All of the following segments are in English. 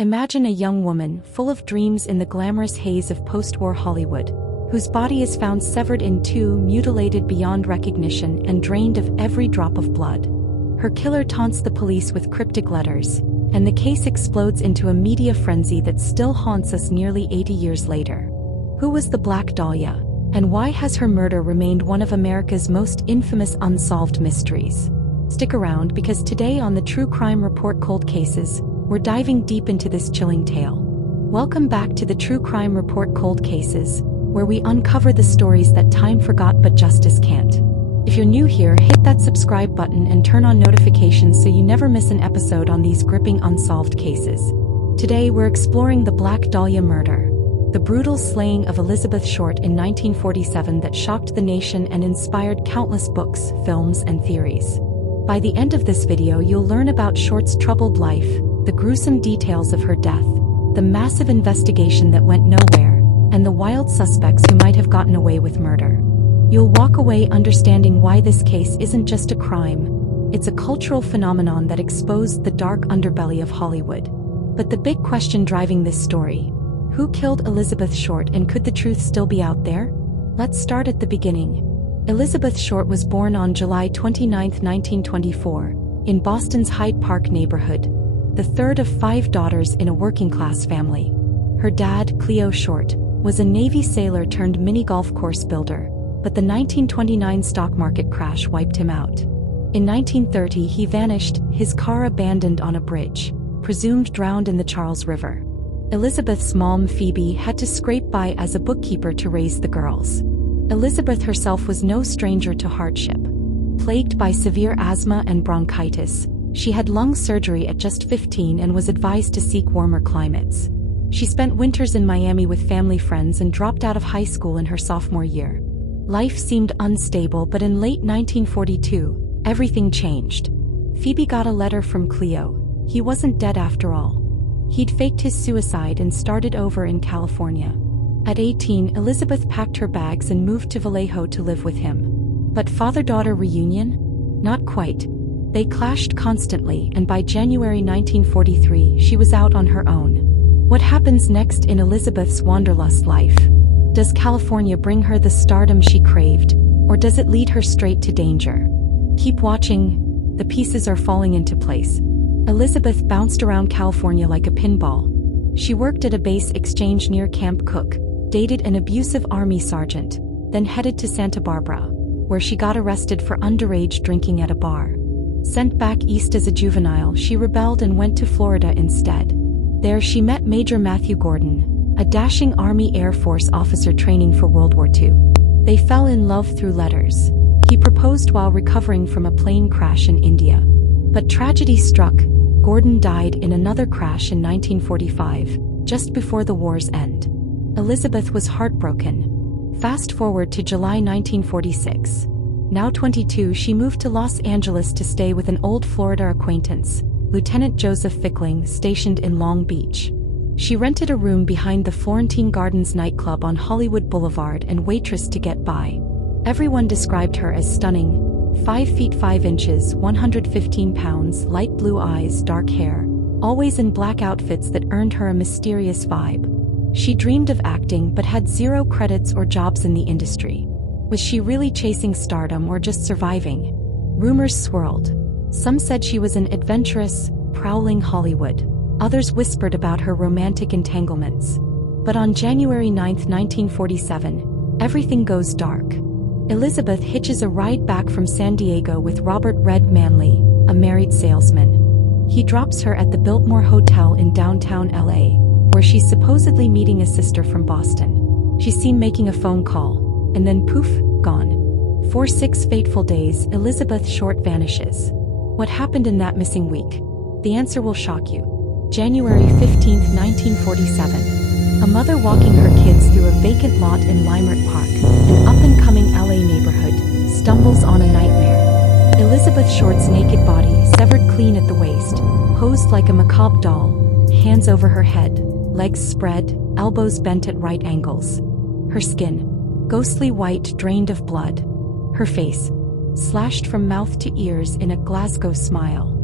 Imagine a young woman full of dreams in the glamorous haze of post-war Hollywood, whose body is found severed in two, mutilated beyond recognition and drained of every drop of blood. Her killer taunts the police with cryptic letters, and the case explodes into a media frenzy that still haunts us nearly 80 years later. Who was the Black Dahlia, and why has her murder remained one of America's most infamous unsolved mysteries? Stick around, because today on the True Crime Report Cold Cases, we're diving deep into this chilling tale. Welcome back to the True Crime Report Cold Cases, where we uncover the stories that time forgot but justice can't. If you're new here, hit that subscribe button and turn on notifications so you never miss an episode on these gripping unsolved cases. Today we're exploring the Black Dahlia murder, the brutal slaying of Elizabeth Short in 1947 that shocked the nation and inspired countless books, films, and theories. By the end of this video, you'll learn about Short's troubled life, the gruesome details of her death, the massive investigation that went nowhere, and the wild suspects who might have gotten away with murder. You'll walk away understanding why this case isn't just a crime, it's a cultural phenomenon that exposed the dark underbelly of Hollywood. But the big question driving this story: who killed Elizabeth Short, and could the truth still be out there? Let's start at the beginning. Elizabeth Short was born on July 29, 1924, in Boston's Hyde Park neighborhood, the third of 5 daughters in a working-class family. Her dad, Cleo Short, was a Navy sailor turned mini-golf course builder, but the 1929 stock market crash wiped him out. In 1930 he vanished, his car abandoned on a bridge, presumed drowned in the Charles River. Elizabeth's mom, Phoebe, had to scrape by as a bookkeeper to raise the girls. Elizabeth herself was no stranger to hardship. Plagued by severe asthma and bronchitis, she had lung surgery at just 15 and was advised to seek warmer climates. She spent winters in Miami with family friends and dropped out of high school in her sophomore year. Life seemed unstable, but in late 1942, everything changed. Phoebe got a letter from Cleo. He wasn't dead after all. He'd faked his suicide and started over in California. At 18, Elizabeth packed her bags and moved to Vallejo to live with him. But father-daughter reunion? Not quite. They clashed constantly, and by January 1943, she was out on her own. What happens next in Elizabeth's wanderlust life? Does California bring her the stardom she craved, or does it lead her straight to danger? Keep watching. The pieces are falling into place. Elizabeth bounced around California like a pinball. She worked at a base exchange near Camp Cook, dated an abusive Army sergeant, then headed to Santa Barbara, where she got arrested for underage drinking at a bar. Sent back east as a juvenile, she rebelled and went to Florida instead. There she met Major Matthew Gordon, a dashing Army Air Force officer training for World War II. They fell in love through letters. He proposed while recovering from a plane crash in India. But tragedy struck. Gordon died in another crash in 1945, just before the war's end. Elizabeth was heartbroken. Fast forward to July 1946. Now 22, she moved to Los Angeles to stay with an old Florida acquaintance, Lieutenant Joseph Fickling, stationed in Long Beach. She rented a room behind the Florentine Gardens nightclub on Hollywood Boulevard and waitressed to get by. Everyone described her as stunning: 5 feet 5 inches, 115 pounds, light blue eyes, dark hair, always in black outfits that earned her a mysterious vibe. She dreamed of acting but had 0 credits or jobs in the industry. Was she really chasing stardom or just surviving? Rumors swirled. Some said she was an adventurous, prowling Hollywood. Others whispered about her romantic entanglements. But on January 9, 1947, everything goes dark. Elizabeth hitches a ride back from San Diego with Robert Red Manley, a married salesman. He drops her at the Biltmore Hotel in downtown LA, where she's supposedly meeting a sister from Boston. She's seen making a phone call, and then poof, gone. For 6 fateful days, Elizabeth Short vanishes. What happened in that missing week? The answer will shock you. January 15, 1947. A mother walking her kids through a vacant lot in Limerick Park, an up-and-coming LA neighborhood, stumbles on a nightmare. Elizabeth Short's naked body, severed clean at the waist, posed like a macabre doll, hands over her head, legs spread, elbows bent at right angles. Her skin, ghostly white, drained of blood. Her face, slashed from mouth to ears in a Glasgow smile.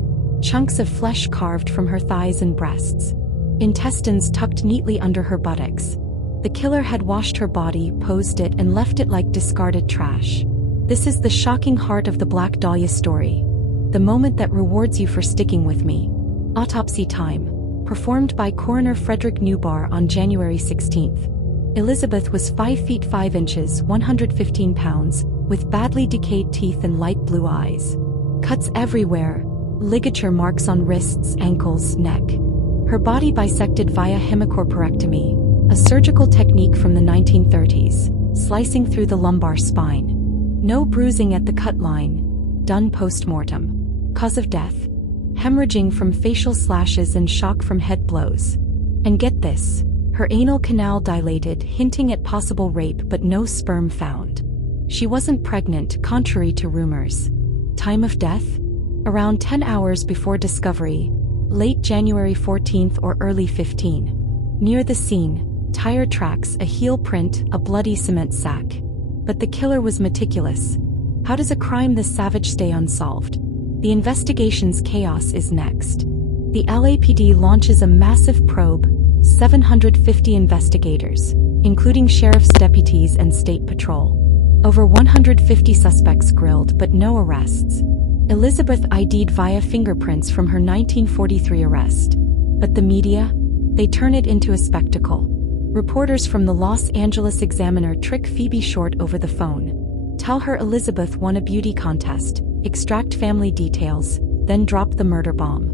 Chunks of flesh carved from her thighs and breasts. intestines tucked neatly under her buttocks. The killer had washed her body, posed it, and left it like discarded trash. This is the shocking heart of the Black Dahlia story. The moment that rewards you for sticking with me. Autopsy time. Performed by Coroner Frederick Newbar on January 16th. Elizabeth was 5 feet 5 inches, 115 pounds, with badly decayed teeth and light blue eyes. Cuts everywhere, ligature marks on wrists, ankles, neck. Her body bisected via hemicorporectomy, a surgical technique from the 1930s, slicing through the lumbar spine. No bruising at the cut line. Done post-mortem. Cause of death: hemorrhaging from facial slashes and shock from head blows. And get this, her anal canal dilated, hinting at possible rape, but no sperm found. She wasn't pregnant, contrary to rumors. Time of death? Around 10 hours before discovery, late January 14th or early 15. Near the scene, tire tracks, a heel print, a bloody cement sack. But the killer was meticulous. How does a crime this savage stay unsolved? The investigation's chaos is next. The LAPD launches a massive probe, 750 investigators, including sheriff's deputies and state patrol. Over 150 suspects grilled, but no arrests. Elizabeth ID'd via fingerprints from her 1943 arrest. But the media? They turn it into a spectacle. Reporters from the Los Angeles Examiner trick Phoebe Short over the phone. Tell her Elizabeth won a beauty contest, extract family details, then drop the murder bomb.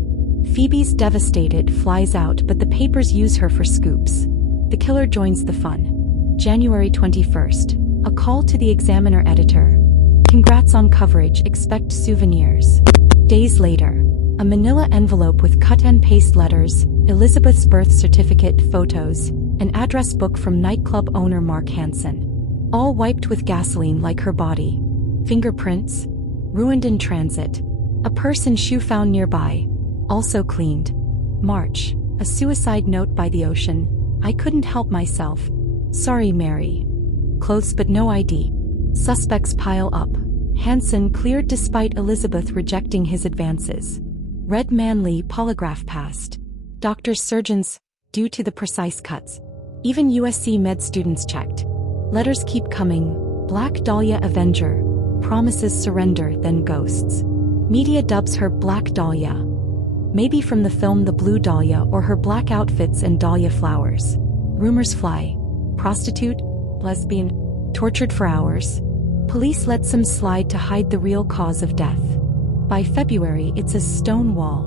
Phoebe's devastated, flies out, but the papers use her for scoops. The killer joins the fun. January 21st. A call to the Examiner editor. Congrats on coverage, expect souvenirs. Days later. A manila envelope with cut-and-paste letters, Elizabeth's birth certificate, photos, an address book from nightclub owner Mark Hansen. All wiped with gasoline like her body. Fingerprints? Ruined in transit. A purse and shoe found nearby. Also cleaned. March. A suicide note by the ocean. I couldn't help myself. Sorry, Mary. Clothes but no ID. Suspects pile up. Hansen cleared despite Elizabeth rejecting his advances. Red Manley polygraph passed. Doctors, surgeons, due to the precise cuts. Even USC med students checked. Letters keep coming. Black Dahlia Avenger. Promises surrender, then ghosts. Media dubs her Black Dahlia. Maybe from the film The Blue Dahlia or her black outfits and dahlia flowers. Rumors fly. Prostitute? Lesbian? Tortured for hours? Police let some slide to hide the real cause of death. By February, it's a stone wall.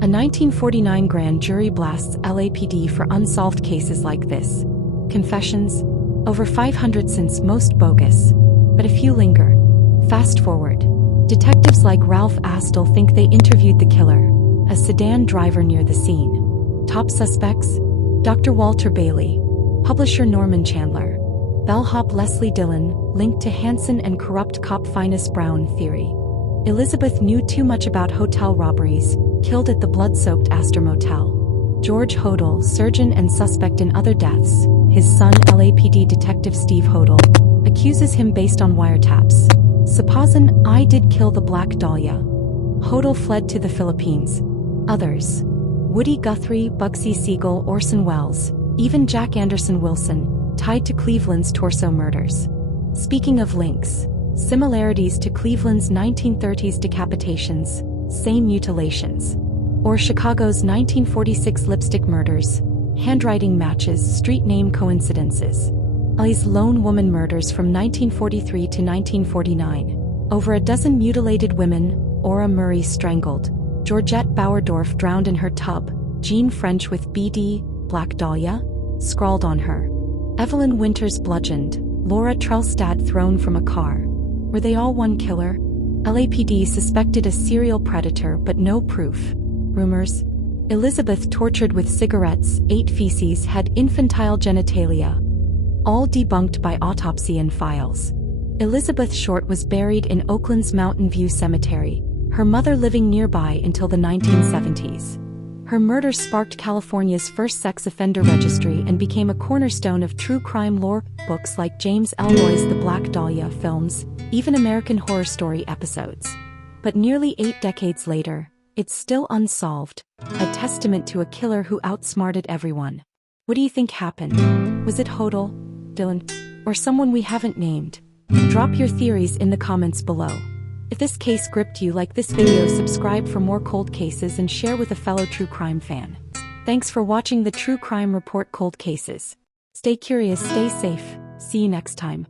A 1949 grand jury blasts LAPD for unsolved cases like this. Confessions? Over 500 since, most bogus. But a few linger. Fast forward. Detectives like Ralph Astle think they interviewed the killer, a sedan driver near the scene. Top suspects? Dr. Walter Bailey. Publisher Norman Chandler. Bellhop Leslie Dillon, linked to Hansen and corrupt cop Finus Brown theory. Elizabeth knew too much about hotel robberies, killed at the blood-soaked Astor Motel. George Hodel, surgeon and suspect in other deaths, his son LAPD detective Steve Hodel, accuses him based on wiretaps. Supposin I did kill the Black Dahlia. Hodel fled to the Philippines. Others. Woody Guthrie, Bugsy Siegel, Orson Welles, even Jack Anderson Wilson, tied to Cleveland's torso murders. Speaking of links, similarities to Cleveland's 1930s decapitations, same mutilations. Or Chicago's 1946 lipstick murders, handwriting matches, street name coincidences. LA's lone woman murders from 1943 to 1949. Over a dozen mutilated women, Ora Murray strangled, Georgette Bauerdorf drowned in her tub, Jean French with BD, Black Dahlia, scrawled on her. Evelyn Winters bludgeoned, Laura Trelstad thrown from a car. Were they all one killer? LAPD suspected a serial predator but no proof. Rumors? Elizabeth tortured with cigarettes, ate feces, had infantile genitalia. All debunked by autopsy and files. Elizabeth Short was buried in Oakland's Mountain View Cemetery, her mother living nearby until the 1970s. Her murder sparked California's first sex offender registry and became a cornerstone of true crime lore, books like James Ellroy's The Black Dahlia films, even American Horror Story episodes. But nearly 8 decades later, It's still unsolved, a testament to a killer who outsmarted everyone. What do you think happened? Was it Hodel, Dillon, or someone we haven't named? Drop your theories in the comments below. If this case gripped you, like this video, subscribe for more cold cases, and share with a fellow true crime fan. Thanks for watching the True Crime Report Cold Cases. Stay curious, stay safe. See you next time.